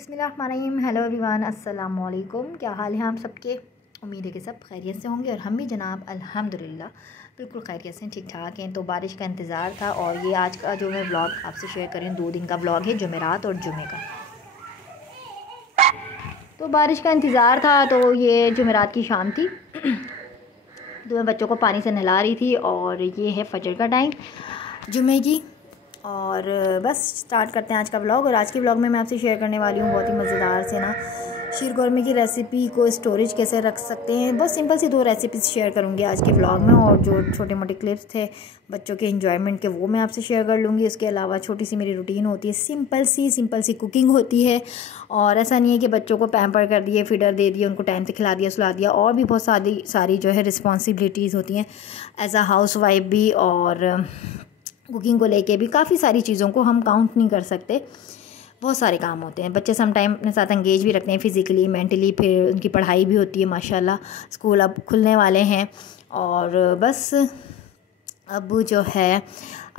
बिस्मिल्लाहिर्रहमानिर्रहीम। Hello everyone, अस्सलाम वालेकुम। क्या हाल है आप सबके? उम्मीद है कि सब खैरियत से होंगे और हम भी जनाब अल्हम्दुलिल्लाह बिल्कुल खैरियत से ठीक ठाक हैं। तो बारिश का इंतज़ार था और ये आज का जो मैं व्लॉग आपसे शेयर कर रही हूँ 2 दिन का व्लॉग है, जुमेरात और जुमे का। तो बारिश का इंतज़ार था, तो ये जुमेरात की शाम थी तो मैं बच्चों को पानी से नहला रही थी और ये है फजर का टाइम जुमे की। और बस स्टार्ट करते हैं आज का व्लॉग। और आज के व्लॉग में मैं आपसे शेयर करने वाली हूँ बहुत ही मज़ेदार से ना शीर कौरमे की रेसिपी को स्टोरेज कैसे रख सकते हैं। बस सिंपल सी 2 रेसिपीज़ शेयर करूँगी आज के व्लॉग में, और जो छोटे मोटे क्लिप्स थे बच्चों के एंजॉयमेंट के वो मैं आपसे शेयर कर लूँगी। उसके अलावा छोटी सी मेरी रूटीन होती है, सिंपल सी कुकिंग होती है। और ऐसा नहीं है कि बच्चों को पैम्पर कर दिए, फीडर दे दिए, उनको टाइम से खिला दिया सुला दिया, और भी बहुत सारी जो है रिस्पॉन्सिबिलिटीज़ होती हैं एज आ हाउस वाइफ भी। और कुकिंग को लेके भी काफ़ी सारी चीज़ों को हम काउंट नहीं कर सकते, बहुत सारे काम होते हैं। बच्चे सम टाइम अपने साथ एंगेज भी रखते हैं फिज़िकली मेंटली, फिर उनकी पढ़ाई भी होती है। माशाल्लाह स्कूल अब खुलने वाले हैं और बस अब जो है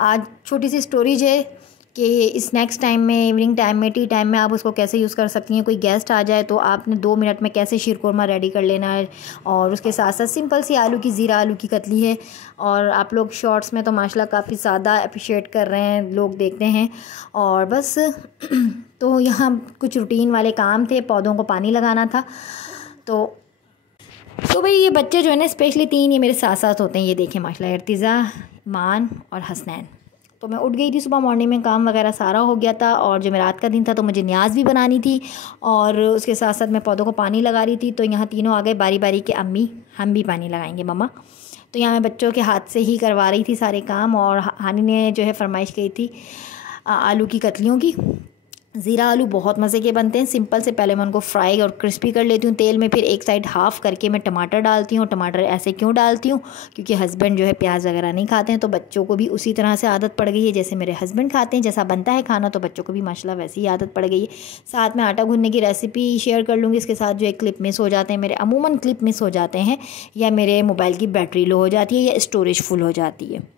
आज छोटी सी स्टोरीज है कि स्नैक्स टाइम में, इवनिंग टाइम में, टी टाइम में आप उसको कैसे यूज़ कर सकती हैं। कोई गेस्ट आ जाए तो आपने 2 मिनट में कैसे शीर कोरमा रेडी कर लेना है। और उसके साथ साथ सिंपल सी ज़ीरा आलू की कतली है। और आप लोग शॉर्ट्स में तो माशाल्लाह काफ़ी ज़्यादा अप्रिशिएट कर रहे हैं, लोग देखते हैं। और बस तो यहाँ कुछ रूटीन वाले काम थे, पौधों को पानी लगाना था। तो भाई ये बच्चे जो है ना, स्पेशली 3 ये मेरे साथ साथ होते हैं। ये देखें माशाल्लाह, इर्तिज़ा, ईमान और हसनैन। तो मैं उठ गई थी सुबह मॉर्निंग में, काम वगैरह सारा हो गया था और जुमेरात का दिन था तो मुझे न्याज भी बनानी थी और उसके साथ साथ मैं पौधों को पानी लगा रही थी। तो यहाँ तीनों आ गए बारी बारी के, अम्मी हम भी पानी लगाएंगे मम्मा। तो यहाँ मैं बच्चों के हाथ से ही करवा रही थी सारे काम। और हानी ने जो है फरमाइश की थी आलू की कतलियों की। ज़ीरा आलू बहुत मज़े के बनते हैं। सिंपल से पहले मैं उनको फ्राई और क्रिस्पी कर लेती हूँ तेल में, फिर एक साइड हाफ़ करके मैं टमाटर डालती हूँ। टमाटर ऐसे क्यों डालती हूँ? क्योंकि हस्बैंड जो है प्याज वगैरह नहीं खाते हैं, तो बच्चों को भी उसी तरह से आदत पड़ गई है जैसे मेरे हस्बैंड खाते हैं। जैसा बनता है खाना तो बच्चों को भी माशाल्लाह वैसी ही आदत पड़ गई है। साथ में आटा गूंदने की रेसिपी शेयर कर लूँगी। इसके साथ जो है क्लिप मिस हो जाते हैं मेरे, अमूमन क्लिप मिस हो जाते हैं, या मेरे मोबाइल की बैटरी लो हो जाती है, या स्टोरेज फुल हो जाती है।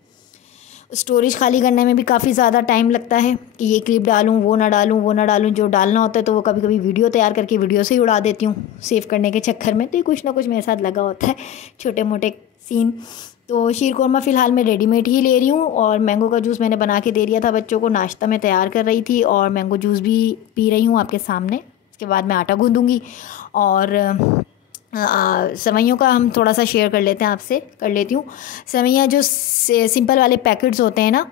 स्टोरेज खाली करने में भी काफ़ी ज़्यादा टाइम लगता है कि ये क्लिप डालूँ, वो ना डालूँ। जो डालना होता है तो वो कभी कभी वीडियो तैयार करके वीडियो से ही उड़ा देती हूँ सेव करने के चक्कर में। तो ये कुछ ना कुछ मेरे साथ लगा होता है, छोटे मोटे सीन। तो शीर कोरमा फ़िलहाल मैं रेडीमेड ही ले रही हूँ। और मैंगो का जूस मैंने बना के दे दिया था बच्चों को, नाश्ता में तैयार कर रही थी और मैंगो जूस भी पी रही हूँ आपके सामने। इसके बाद मैं आटा गूँधूँगी। और सेवइयों का हम थोड़ा सा शेयर कर लेते हैं, आपसे कर लेती हूँ। सेवइयाँ जो सिंपल वाले पैकेट्स होते हैं ना,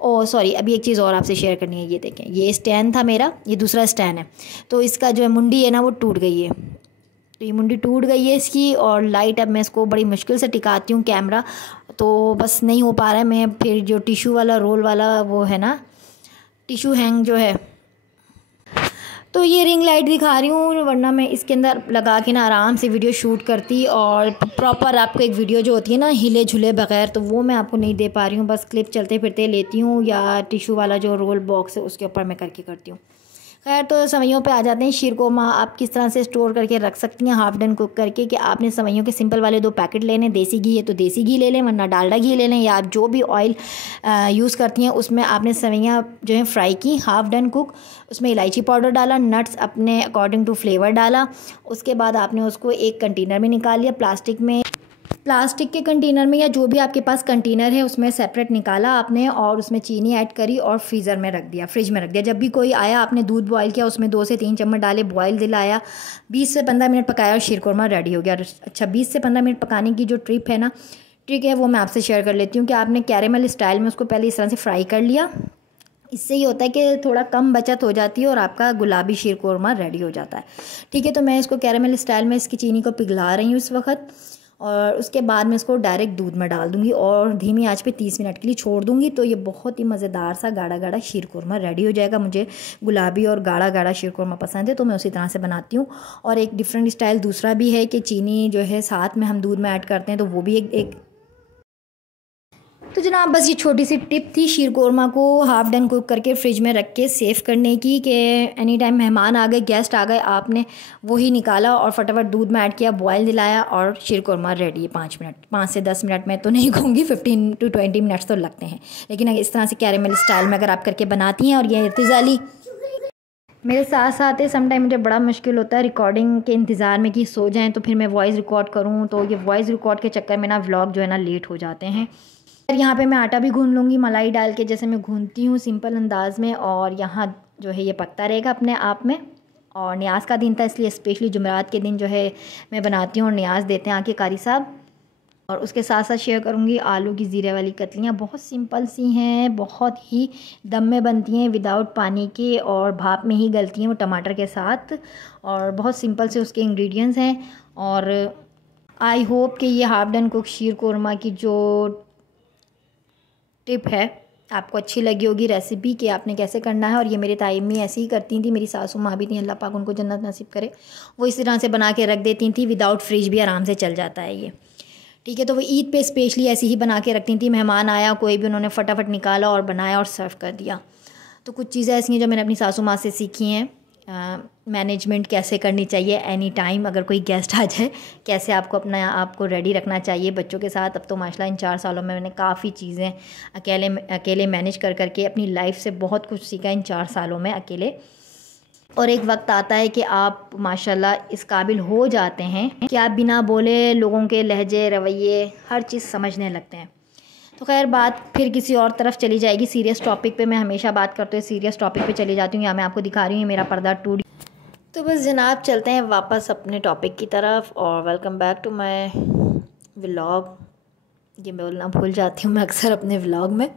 ओ सॉरी, अभी एक चीज़ और आपसे शेयर करनी है। ये देखें, ये स्टैंड था मेरा, ये दूसरा स्टैंड है। तो इसका जो है मुंडी है ना वो टूट गई है। तो ये मुंडी टूट गई है इसकी, और लाइट अब मैं इसको बड़ी मुश्किल से टिकाती हूँ, कैमरा तो बस नहीं हो पा रहा है। मैं फिर जो टिशू वाला रोल वाला वो है ना, टिशू हैंग जो है, तो ये रिंग लाइट दिखा रही हूँ, वरना मैं इसके अंदर लगा के ना आराम से वीडियो शूट करती। और प्रॉपर आपको एक वीडियो जो होती है ना हिले झुले बगैर, तो वो मैं आपको नहीं दे पा रही हूँ। बस क्लिप चलते फिरते लेती हूँ, या टिशू वाला जो रोल बॉक्स है उसके ऊपर मैं करके करती हूँ। खैर, तो सेवइयों पे आ जाते हैं। शीर कोरमा आप किस तरह से स्टोर करके रख सकती हैं हाफ डन कुक करके, कि आपने सेवइयों के सिंपल वाले 2 पैकेट लेने। देसी घी है तो देसी घी ले लें, वरना डालडा घी ले लें, या आप जो भी ऑयल यूज़ करती हैं उसमें आपने सेवइयाँ जो है फ्राई की हाफ डन कुक, उसमें इलायची पाउडर डाला, नट्स अपने अकॉर्डिंग टू फ्लेवर डाला। उसके बाद आपने उसको एक कंटेनर में निकाल लिया, प्लास्टिक के कंटेनर में, या जो भी आपके पास कंटेनर है उसमें सेपरेट निकाला आपने, और उसमें चीनी ऐड करी और फ्रीज़ में रख दिया। जब भी कोई आया आपने दूध बॉयल किया, उसमें 2 से 3 चम्मच डाले, बॉयल दिलाया, 20 से 15 मिनट पकाया और शीर कोरमा रेडी हो गया। अच्छा, 20 से 15 मिनट पकाने की जो ट्रिक है वो मैं आपसे शेयर कर लेती हूँ कि आपने कैरेमल स्टाइल में उसको पहले इस तरह से फ्राई कर लिया। इससे ये होता है कि थोड़ा कम बचत हो जाती है और आपका गुलाबी शीर कोरमा रेडी हो जाता है। ठीक है, तो मैं इसको कैरेमल स्टाइल में इसकी चीनी को पिघला रही हूँ इस वक्त। और उसके बाद मैं इसको डायरेक्ट दूध में डाल दूँगी और धीमी आंच पे 30 मिनट के लिए छोड़ दूँगी। तो ये बहुत ही मज़ेदार सा गाढ़ा गाढ़ा शीर कोरमा रेडी हो जाएगा। मुझे गुलाबी और गाढ़ा गाढ़ा शीर कोरमा पसंद है, तो मैं उसी तरह से बनाती हूँ। और एक डिफरेंट स्टाइल दूसरा भी है कि चीनी जो है साथ में हम दूध में ऐड करते हैं, तो वो भी एक तो जनाब बस ये छोटी सी टिप थी शीर कोरमा को हाफ डन कुक करके फ्रिज में रख के सेव करने की, कि एनी टाइम मेहमान आ गए, गेस्ट आ गए, आपने वही निकाला और फटाफट दूध में ऐड किया, बॉयल दिलाया और शीर कोरमा रेडी है। 5 से 10 मिनट में तो नहीं कहूँगी, 15 to 20 मिनट्स तो लगते हैं। लेकिन इस तरह से कैरेमल स्टाइल में अगर आप करके बनाती हैं, और ये इर्तिज़ा अली मेरे साथ साथ सम टाइम मुझे बड़ा मुश्किल होता है रिकॉर्डिंग के इंतज़ार में कि सो जाएं तो फिर मैं वॉइस रिकॉर्ड करूं, तो ये वॉइस रिकॉर्ड के चक्कर में ना व्लॉग जो है ना लेट हो जाते हैं। फिर यहाँ पे मैं आटा भी गूंद लूँगी मलाई डाल के, जैसे मैं गूंदती हूँ सिंपल अंदाज में। और यहाँ जो है ये पकता रहेगा अपने आप में। और न्याज का दिन था इसलिए स्पेशली जुमेरात के दिन जो है मैं बनाती हूँ और न्याज देते हैं आके कारी साहब। और उसके साथ साथ शेयर करूँगी आलू की ज़ीरे वाली कतलियाँ, बहुत सिंपल सी हैं, बहुत ही दम में बनती हैं विदाउट पानी के, और भाप में ही गलती हैं वो टमाटर के साथ। और बहुत सिंपल से उसके इंग्रेडिएंट्स हैं। और आई होप कि ये हाफ डन कुक शीर कोरमा की जो टिप है आपको अच्छी लगी होगी, रेसिपी कि आपने कैसे करना है। और ये मेरी ताई अम्मी ऐसे ही करती थी, मेरी सासू माँ भी थी, अल्लाह पाक उनको जन्नत नसीब करे। वो इस तरह से बना के रख देती थी, विदाउट फ्रिज भी आराम से चल जाता है ये, ठीक है। तो वो ईद पे स्पेशली ऐसी ही बना के रखती थी, मेहमान आया कोई भी, उन्होंने फटाफट निकाला और बनाया और सर्व कर दिया। तो कुछ चीज़ें ऐसी हैं जो मैंने अपनी सासू माँ से सीखी हैं। मैनेजमेंट कैसे करनी चाहिए एनी टाइम अगर कोई गेस्ट आ जाए, कैसे आपको अपना आपको रेडी रखना चाहिए बच्चों के साथ। अब तो माशाल्लाह इन 4 सालों में मैंने काफ़ी चीज़ें अकेले मैनेज कर करके अपनी लाइफ से बहुत कुछ सीखा इन 4 सालों में अकेले। और एक वक्त आता है कि आप माशाल्लाह इस काबिल हो जाते हैं कि आप बिना बोले लोगों के लहजे रवैये हर चीज़ समझने लगते हैं। तो खैर बात फिर किसी और तरफ चली जाएगी, सीरियस टॉपिक पे। मैं हमेशा बात करते हुए सीरियस टॉपिक पे चली जाती हूँ। यहाँ मैं आपको दिखा रही हूँ मेरा पर्दा टूट। तो बस जनाब चलते हैं वापस अपने टॉपिक की तरफ। और welcome back to my vlog. ये मैं बोलना भूल जाती हूँ मैं अक्सर अपने व्लॉग में।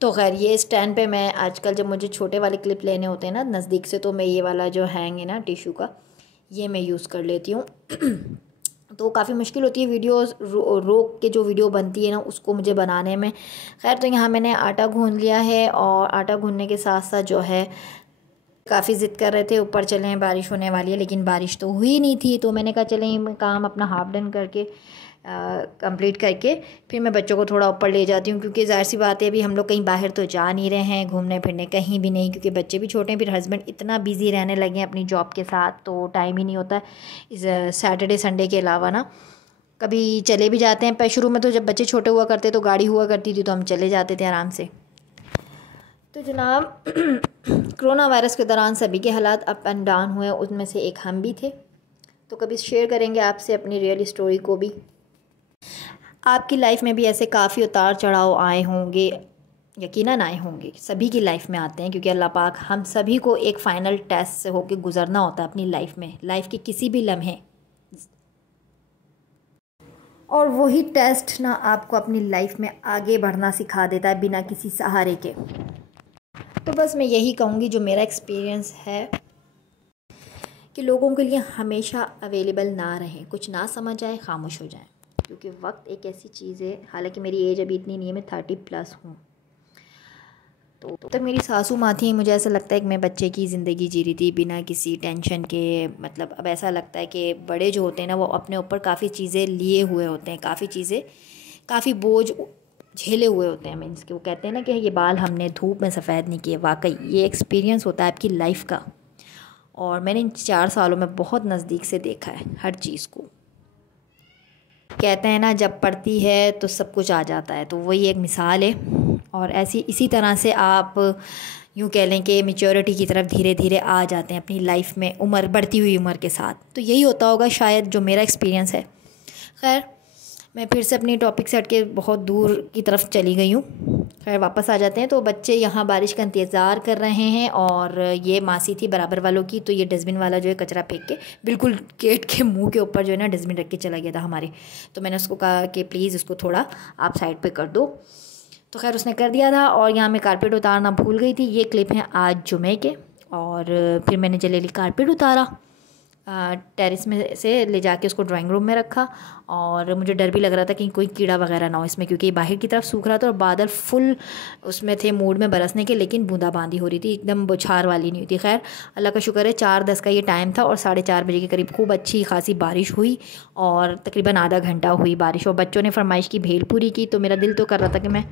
तो खैर ये स्टैंड पे मैं आजकल जब मुझे छोटे वाले क्लिप लेने होते हैं ना नज़दीक से, तो मैं ये वाला जो हैंग है ना टिशू का, ये मैं यूज़ कर लेती हूँ। तो काफ़ी मुश्किल होती है वीडियोस रोक के जो वीडियो बनती है ना उसको मुझे बनाने में। खैर तो यहाँ मैंने आटा गूंद लिया है, और आटा गूंदने के साथ साथ जो है काफ़ी ज़िद कर रहे थे ऊपर चलें बारिश होने वाली है, लेकिन बारिश तो हुई नहीं थी। तो मैंने कहा चलें काम अपना हाफ डन करके कंप्लीट करके फिर मैं बच्चों को थोड़ा ऊपर ले जाती हूँ, क्योंकि ज़ाहिर सी बात है अभी हम लोग कहीं बाहर तो जा नहीं रहे हैं घूमने फिरने, कहीं भी नहीं, क्योंकि बच्चे भी छोटे हैं। फिर हस्बैंड इतना बिज़ी रहने लगे हैं अपनी जॉब के साथ, तो टाइम ही नहीं होता इस सैटरडे संडे के अलावा ना। कभी चले भी जाते हैं, पर शुरू में तो जब बच्चे छोटे हुआ करते तो गाड़ी हुआ करती थी तो हम चले जाते थे आराम से। तो जनाब कोरोना वायरस के दौरान सभी के हालात अप एंड डाउन हुए, उनमें से एक हम भी थे। तो कभी शेयर करेंगे आपसे अपनी रियल स्टोरी को भी। आपकी लाइफ में भी ऐसे काफ़ी उतार चढ़ाव आए होंगे, यकीनन आए होंगे, सभी की लाइफ में आते हैं, क्योंकि अल्लाह पाक हम सभी को एक फ़ाइनल टेस्ट से होकर गुजरना होता है अपनी लाइफ में, लाइफ के किसी भी लम्हे। और वही टेस्ट ना आपको अपनी लाइफ में आगे बढ़ना सिखा देता है बिना किसी सहारे के। तो बस मैं यही कहूँगी जो मेरा एक्सपीरियंस है कि लोगों के लिए हमेशा अवेलेबल ना रहें, कुछ ना समझ आए खामोश हो जाएं, क्योंकि वक्त एक ऐसी चीज़ है। हालांकि मेरी एज अभी इतनी नहीं है, मैं 30+ हूँ। तो तक मेरी सासू माँ थी, मुझे ऐसा लगता है कि मैं बच्चे की ज़िंदगी जी रही थी बिना किसी टेंशन के। मतलब अब ऐसा लगता है कि बड़े जो होते हैं ना वो अपने ऊपर काफ़ी चीज़ें लिए हुए होते हैं, काफ़ी बोझ झेले हुए होते हैं। मीन्स कि वो कहते हैं ना कि ये बाल हमने धूप में सफ़ेद नहीं किए। वाकई ये एक्सपीरियंस होता है आपकी लाइफ का, और मैंने इन 4 सालों में बहुत नज़दीक से देखा है हर चीज़ को। कहते हैं ना जब पड़ती है तो सब कुछ आ जाता है, तो वही एक मिसाल है। और इसी तरह से आप यूँ कह लें कि मैच्योरिटी की तरफ धीरे धीरे आ जाते हैं अपनी लाइफ में, उम्र बढ़ती हुई उम्र के साथ। तो यही होता होगा शायद जो मेरा एक्सपीरियंस है। खैर मैं फिर से अपनी टॉपिक से हट के बहुत दूर की तरफ चली गई हूँ। खैर वापस आ जाते हैं। तो बच्चे यहाँ बारिश का इंतज़ार कर रहे हैं, और ये मासी थी बराबर वालों की, तो ये डस्टबिन वाला जो है कचरा फेंक के बिल्कुल गेट के मुंह के ऊपर जो है ना डस्टबिन रख के चला गया था हमारे। तो मैंने उसको कहा कि प्लीज़ उसको थोड़ा आप साइड पे कर दो। तो खैर उसने कर दिया था। और यहाँ मैं कारपेट उतारना भूल गई थी। ये क्लिप है आज जुमे के। और फिर मैंने जलेली कारपेट उतारा, टेरेस में से ले जाके उसको ड्राइंग रूम में रखा। और मुझे डर भी लग रहा था कि कोई कीड़ा वगैरह ना हो इसमें, क्योंकि बाहर की तरफ सूख रहा था और बादल फुल उसमें थे मूड में बरसने के, लेकिन बूंदाबांदी हो रही थी, एकदम बौछार वाली नहीं हुई थी। खैर अल्लाह का शुक्र है 4:10 का ये टाइम था, और 4:30 बजे के करीब खूब अच्छी खासी बारिश हुई, और तकरीबन आधा घंटा हुई बारिश। और बच्चों ने फरमाइश की भेलपूरी की, तो मेरा दिल तो कर रहा था कि मैं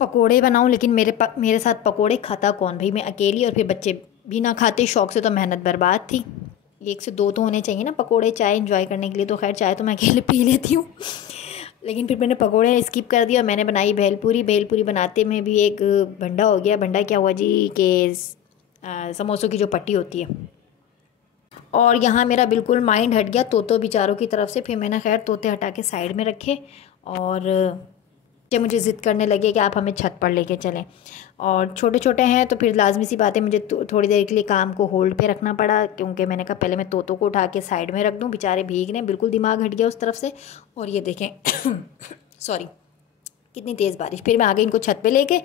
पकोड़े बनाऊं, लेकिन मेरे साथ पकोड़े खाता कौन भाई, मैं अकेली, और फिर बच्चे भी ना खाते शौक़ से, तो मेहनत बर्बाद थी। 1 से 2 तो होने चाहिए ना पकोड़े चाय एंजॉय करने के लिए। तो खैर चाय तो मैं अकेले पी लेती हूँ, लेकिन फिर मैंने पकोड़े स्किप कर दिया। मैंने बनाई भेलपूरी। भेलपूरी बनाते में भी एक भंडा हो गया। भंडा क्या हुआ जी कि समोसों की जो पट्टी होती है। और यहाँ मेरा बिल्कुल माइंड हट गया तोतों बेचारों की तरफ से। फिर मैंने खैर तोते हटा के साइड में रखे और मुझे ज़िद करने लगे कि आप हमें छत पर लेके चलें। और छोटे छोटे हैं तो फिर लाजमी सी बात है, मुझे थोड़ी देर के लिए काम को होल्ड पे रखना पड़ा, क्योंकि मैंने कहा पहले मैं तोतों को उठा के साइड में रख दूँ, बेचारे भीग रहे हैं। बिल्कुल दिमाग हट गया उस तरफ से। और ये देखें सॉरी, कितनी तेज़ बारिश। फिर मैं आ गई इनको छत पे लेके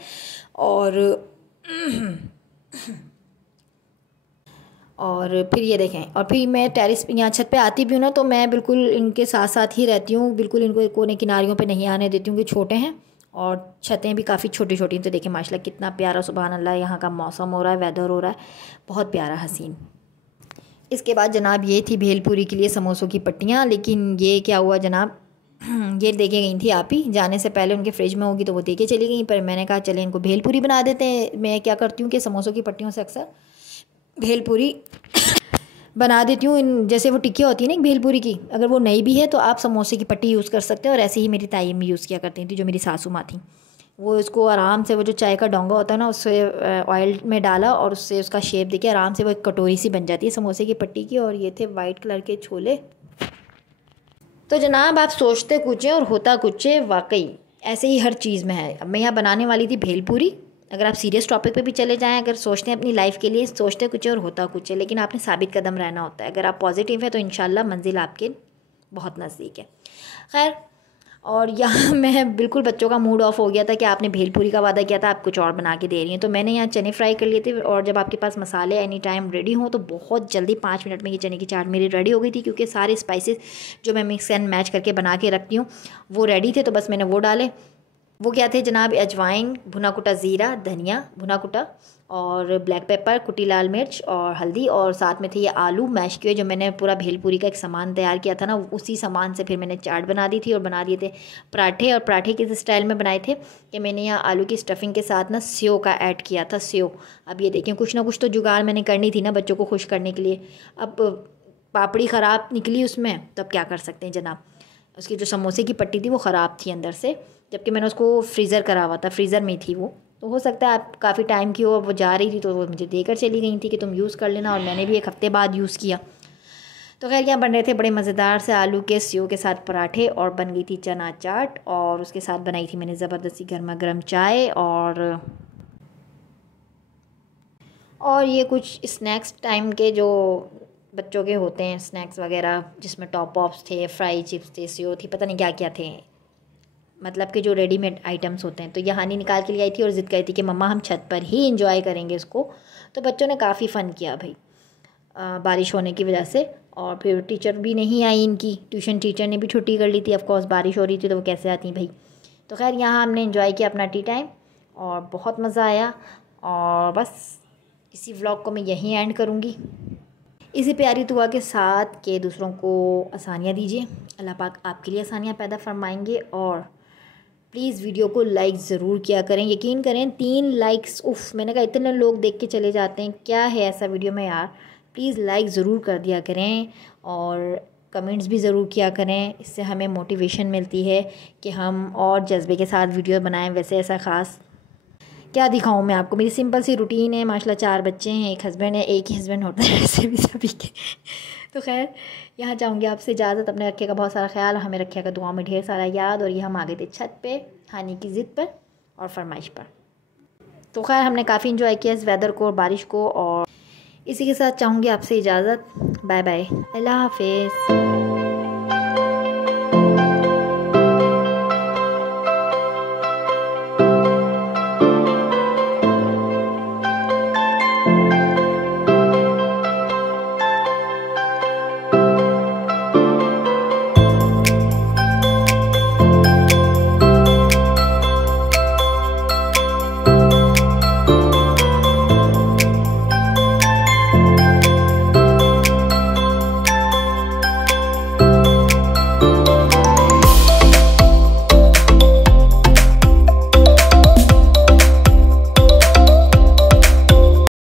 और फिर ये देखें। और फिर मैं टेरेस यहाँ छत पे आती भी हूँ ना, तो मैं बिल्कुल इनके साथ साथ ही रहती हूँ, बिल्कुल इनको कोने किनारियों पे नहीं आने देती हूँ कि छोटे हैं। और छतें भी काफ़ी छोटी छोटी हैं। तो देखें माशाल्लाह कितना प्यारा सुबहान अल्लाह यहाँ का मौसम हो रहा है, वेदर हो रहा है, बहुत प्यारा हसीन। इसके बाद जनाब ये थी भेलपूरी के लिए समोसों की पट्टियाँ। लेकिन ये क्या हुआ जनाब, ये देके गई थी आप ही, जाने से पहले उनके फ्रिज में होगी तो वो देके चली गई। पर मैंने कहा चले इनको भेलपूरी बना देते हैं। मैं क्या करती हूँ कि समोसों की पट्टियों से अक्सर भेलपूरी बना देती हूँ। इन जैसे वो टिक्कियाँ होती है ना एक भेलपूरी की, अगर वो नई भी है तो आप समोसे की पट्टी यूज़ कर सकते हो। और ऐसे ही मेरी ताई भी यूज़ किया करती थी, जो मेरी सासू माँ थी। वो इसको आराम से, वो जो चाय का डोंगा होता है ना, उससे ऑयल में डाला और उससे उसका शेप देके आराम से वो एक कटोरी सी बन जाती है समोसे की पट्टी की। और ये थे वाइट कलर के छोले। तो जनाब आप सोचते कुछ है और होता कुछ है, वाकई ऐसे ही हर चीज़ में है। अब मैं यहाँ बनाने वाली थी भेलपूरी। अगर आप सीरियस टॉपिक पे भी चले जाएं, अगर सोचते हैं अपनी लाइफ के लिए, सोचते कुछ है और होता कुछ है, लेकिन आपने साबित कदम रहना होता है। अगर आप पॉजिटिव है तो इंशाल्लाह मंजिल आपके बहुत नज़दीक है। खैर, और यहाँ मैं बिल्कुल बच्चों का मूड ऑफ हो गया था कि आपने भेलपूरी का वादा किया था, आप कुछ और बना के दे रही हैं। तो मैंने यहाँ चने फ्राई कर लिए थे। और जब आपके पास मसाले एनी टाइम रेडी हों तो बहुत जल्दी 5 मिनट में ये चने की चाट मेरी रेडी हो गई थी, क्योंकि सारे स्पाइसेस जो मैं मिक्स एंड मैच करके बना के रखती हूँ वो रेडी थे। तो बस मैंने वो डाले। वो क्या थे जनाब, अजवाइन, भुना कुटा ज़ीरा, धनिया भुना कुटा, और ब्लैक पेपर, कुटी लाल मिर्च और हल्दी। और साथ में थे ये आलू मैश किए, जो मैंने पूरा भेलपूरी का एक सामान तैयार किया था ना, उसी सामान से फिर मैंने चाट बना दी थी। और बना दिए थे पराठे। और पराठे किस स्टाइल में बनाए थे कि मैंने यहाँ आलू की स्टफिंग के साथ ना सेव का ऐड किया था, सेव। अब ये देखें, कुछ ना कुछ तो जुगाड़ मैंने करनी थी ना बच्चों को खुश करने के लिए। अब पापड़ी ख़राब निकली उसमें, तो अब क्या कर सकते हैं जनाब। उसकी जो समोसे की पट्टी थी वो ख़राब थी अंदर से, जबकि मैंने उसको फ्रीज़र करा हुआ था, फ्रीज़र में थी वो। तो हो सकता है आप काफ़ी टाइम की हो, वो जा रही थी तो वो मुझे देकर चली गई थी कि तुम यूज़ कर लेना। और मैंने भी 1 हफ़्ते बाद यूज़ किया। तो खैर यहाँ बन रहे थे बड़े मज़ेदार से आलू के सेव के साथ पराठे, और बन गई थी चना चाट, और उसके साथ बनाई थी मैंने ज़बरदस्ती गर्मा गर्म चाय। और ये कुछ स्नैक्स टाइम के जो बच्चों के होते हैं स्नैक्स वगैरह, जिसमें टॉप पॉप्स थे, फ्राई चिप्स थे, सेव थी, पता नहीं क्या क्या थे, मतलब कि जो रेडीमेड आइटम्स होते हैं। तो ये हानी निकाल के लिए आई थी और ज़िद करी थी कि मम्मा हम छत पर ही इंजॉय करेंगे इसको। तो बच्चों ने काफ़ी फ़न किया भाई, बारिश होने की वजह से। और फिर टीचर भी नहीं आई इनकी, ट्यूशन टीचर ने भी छुट्टी कर ली थी। ऑफकोर्स बारिश हो रही थी तो वो कैसे आती भाई। तो खैर यहाँ हमने इंजॉय किया अपना टी टाइम और बहुत मज़ा आया। और बस इसी व्लॉग को मैं यहीं एंड करूँगी, इसी प्यारी दुआ के साथ कि दूसरों को आसानियाँ दीजिए। अल्लाह पाक आपके लिए आसानियाँ पैदा फरमाएंगे। और प्लीज़ वीडियो को लाइक ज़रूर किया करें। यकीन करें 3 लाइक्स, उफ़, मैंने कहा इतने लोग देख के चले जाते हैं, क्या है ऐसा वीडियो में यार। प्लीज़ लाइक ज़रूर कर दिया करें और कमेंट्स भी ज़रूर किया करें। इससे हमें मोटिवेशन मिलती है कि हम और जज्बे के साथ वीडियो बनाएं। वैसे ऐसा ख़ास क्या दिखाऊं मैं आपको, मेरी सिंपल सी रूटीन है। माशाल्लाह 4 बच्चे हैं, एक हस्बैंड है, एक ही हस्बैंड होता है वैसे भी सभी के। तो खैर यहाँ चाहूँगी आपसे इजाज़त। अपने रखिएगा बहुत सारा ख्याल, हमें रखिएगा दुआ में ढेर सारा याद। और ये हम आ गए थे छत पे हानी की ज़िद पर और फरमाइश पर। तो खैर हमने काफ़ी इंजॉय किया इस वेदर को और बारिश को। और इसी के साथ चाहूँगी आपसे इजाज़त। बाय बाय, अल्लाह हाफिज़।